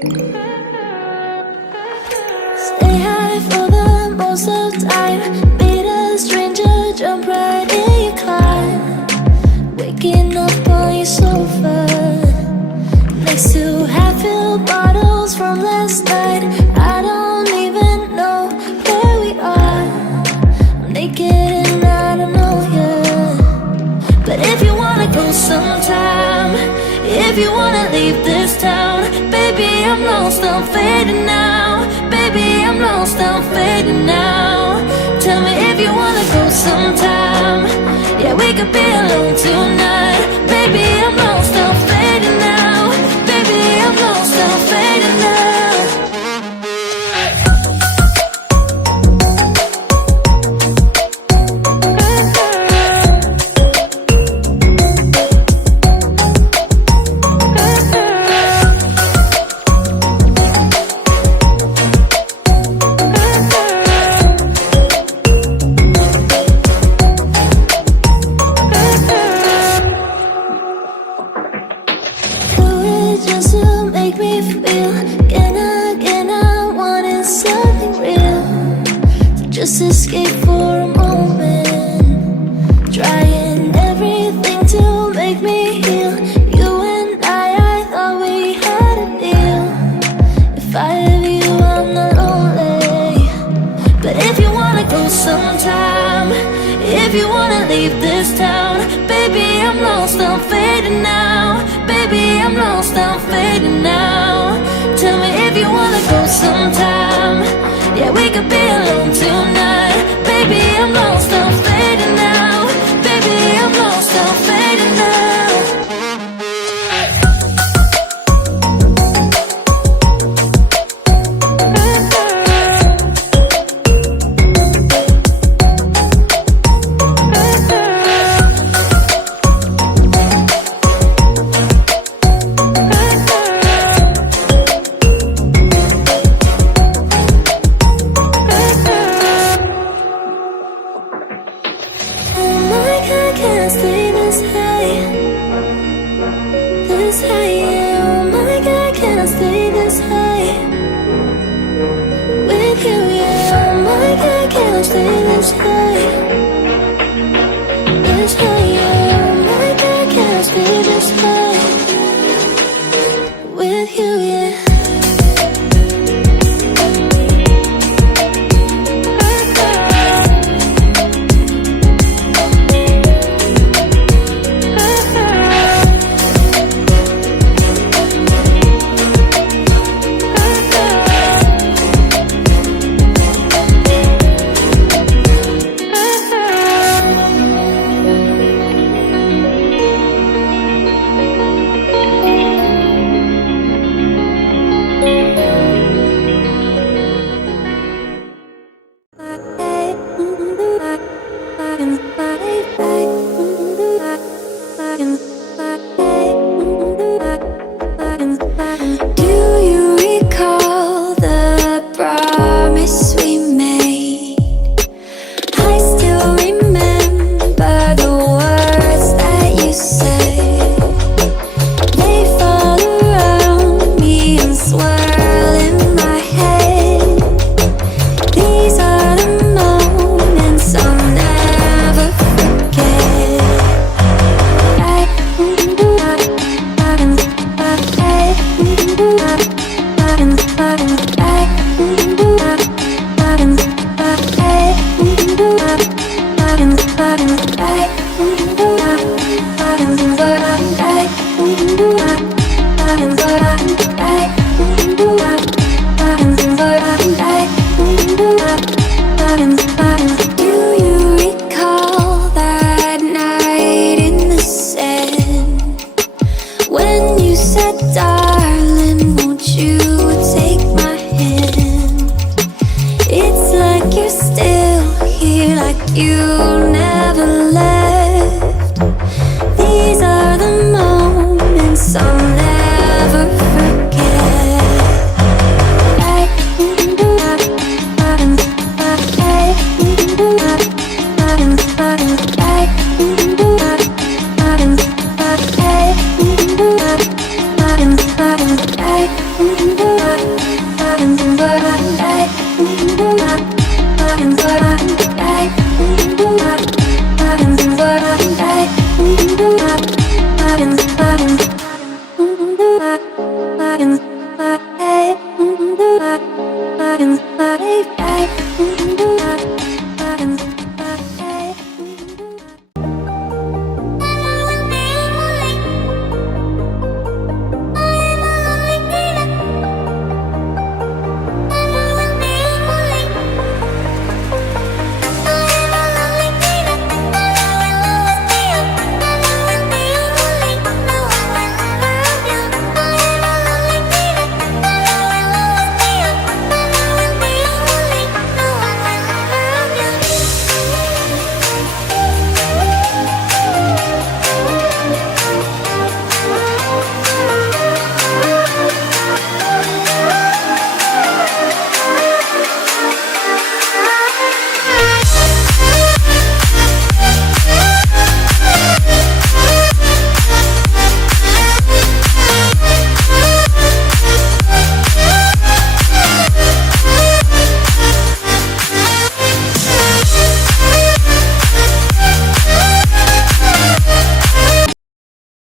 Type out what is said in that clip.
Stay high for the most of time. Meet a stranger, jump right in your climb. Waking up on your sofa next to half-filled bottles from last night. I don't even know where we are. I'm naked and I don't know you. But if you wanna go sometime, if you wanna leave this town, baby, I'm lost, I'm fading now. Baby, I'm lost, I'm fading now. Tell me if you wanna go sometime. Yeah, we could be alone tonight. Baby, I'm lost, I'm fading now. Baby, I'm lost, I'm fading now. Just to make me feel again, I wanted something real to just escape for a moment. Trying everything to make me heal. You and I thought we had a deal. If I have you, I'm not lonely. But if you wanna go sometime, if you wanna leave this town, baby, I'm lost, I'm fading now. Baby, I'm lost, I'm fading now. Tell me if you wanna go sometime. Yeah, we could be alone tonight. Baby, I'm lost, I'm fading now. Baby, I'm lost, I'm fading now. These are the moments I'll never forget. Hey.